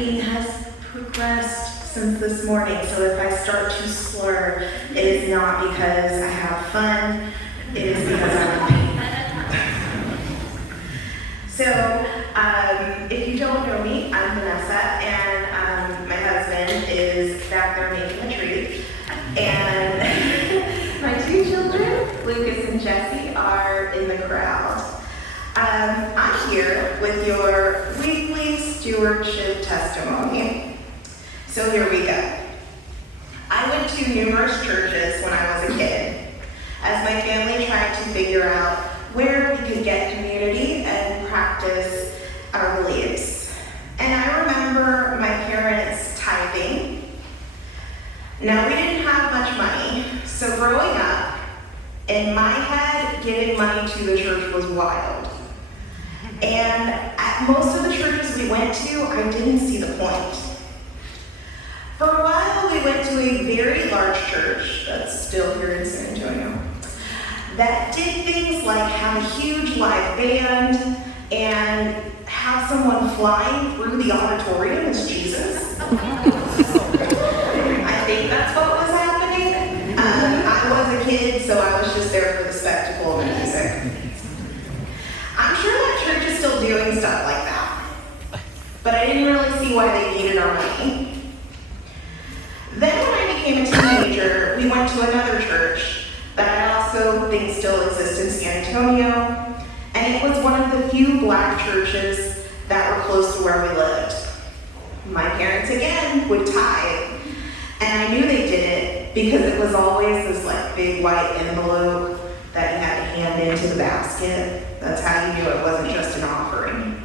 pain has progressed since this morning, so if I start to slur, it is not because I have fun, it is because I'm in pain. So, if you don't know me, I'm Vanessa, and my husband is back there making a treat. And my two children, Lucas and Jesse, are in the crowd. I'm here with your weekly stewardship testimony. So here we go. I went to numerous churches when I was a kid, as my family tried to figure out where we could get community and practice our beliefs. And I remember my parents tithing. Now, we didn't have much money, so growing up, in my head, giving money to the church was wild. And at most of the churches we went to, I didn't see the point. For a while, we went to a very large church that's still here in San Antonio that did things like have a huge live band and have someone flying through the auditorium as Jesus. I think that's what was happening. I was a kid, so I was just there for the spectacle of the music. I'm sure that church is still doing stuff like that, but I didn't really see why they needed our money. Then when I became a teenager, we went to another church that I also think still exists in San Antonio, and it was one of the few black churches that were close to where we lived. My parents, again, would tithe, and I knew they did it because it was always this like big white envelope that you had to hand into the basket. That's how you knew it wasn't just an offering.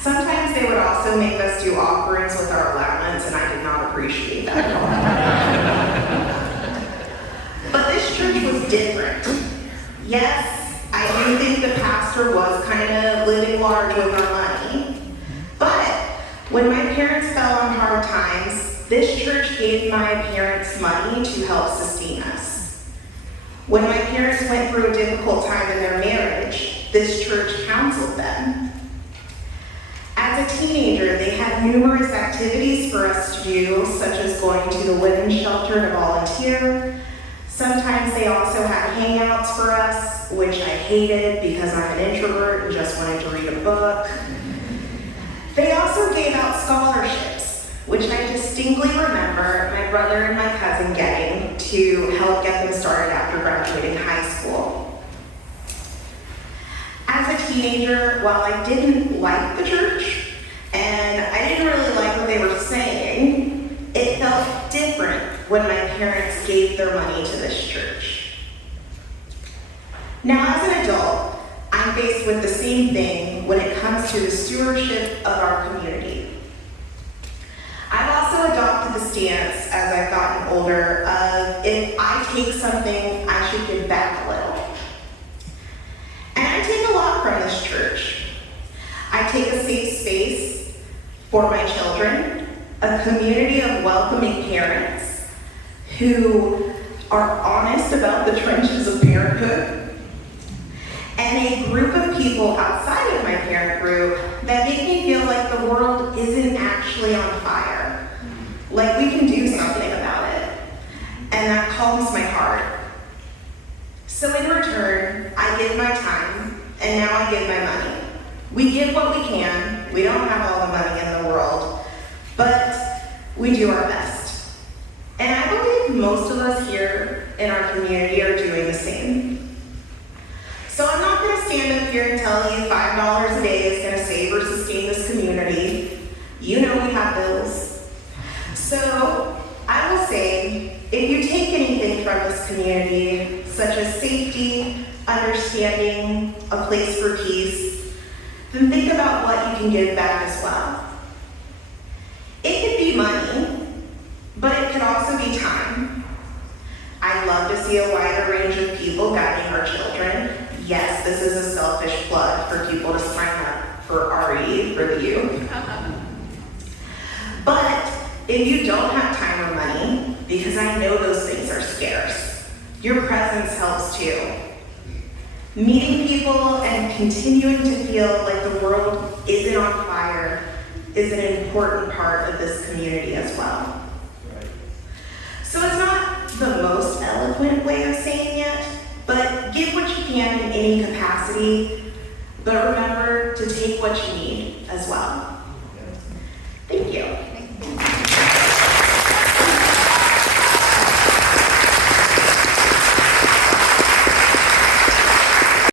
Sometimes they would also make us do offerings with our allowance, and I did not appreciate that at all. But this church was different. Yes, I do think the pastor was kind of living large with our money. But when my parents fell on hard times, this church gave my parents money to help sustain us. When my parents went through a difficult time in their marriage, this church counseled them. As a teenager, they had numerous activities for us to do, such as going to the women's shelter to volunteer. Sometimes they also had hangouts for us, which I hated because I'm an introvert and just wanted to read a book. They also gave out scholarships, which I distinctly remember my brother and my cousin getting to help get them started after graduating high school. As a teenager, while I didn't like the church, and I didn't really like what they were saying, it felt different when my parents gave their money to this church. Now, as an adult, I'm faced with the same thing when it comes to the stewardship of our community. I've also adopted the stance, as I've gotten older, of if I take something, I should give back a little. And I take a lot from this church. I take a safe space for my children, a community of welcoming parents who are honest about the trenches of parenthood, and a group of people outside of my parent group that make me feel like the world isn't actually on fire, like we can do something about it, and that calms my heart. So in return, I give my time, and now I give my money. We give what we can. We don't have all the money in the world, but we do our best. And I believe most of us here in our community are doing the same. So I'm not going to stand up here and tell you $5 a day is going to save or sustain this community. You know we have bills. So I will say, if you take anything from this community, such as safety, understanding, a place for peace, then think about what you can give back as well. It could be money, but it could also be time. I'd love to see a wider range of people guiding our children. Yes, this is a selfish plug for people to sign up for RE for the youth. But if you don't have time or money, because I know those things are scarce, your presence helps too. Meeting people and continuing to feel like the world isn't on fire is an important part of this community as well. Right. So it's not the most eloquent way of saying it, but give what you can in any capacity, but remember to take what you need as well.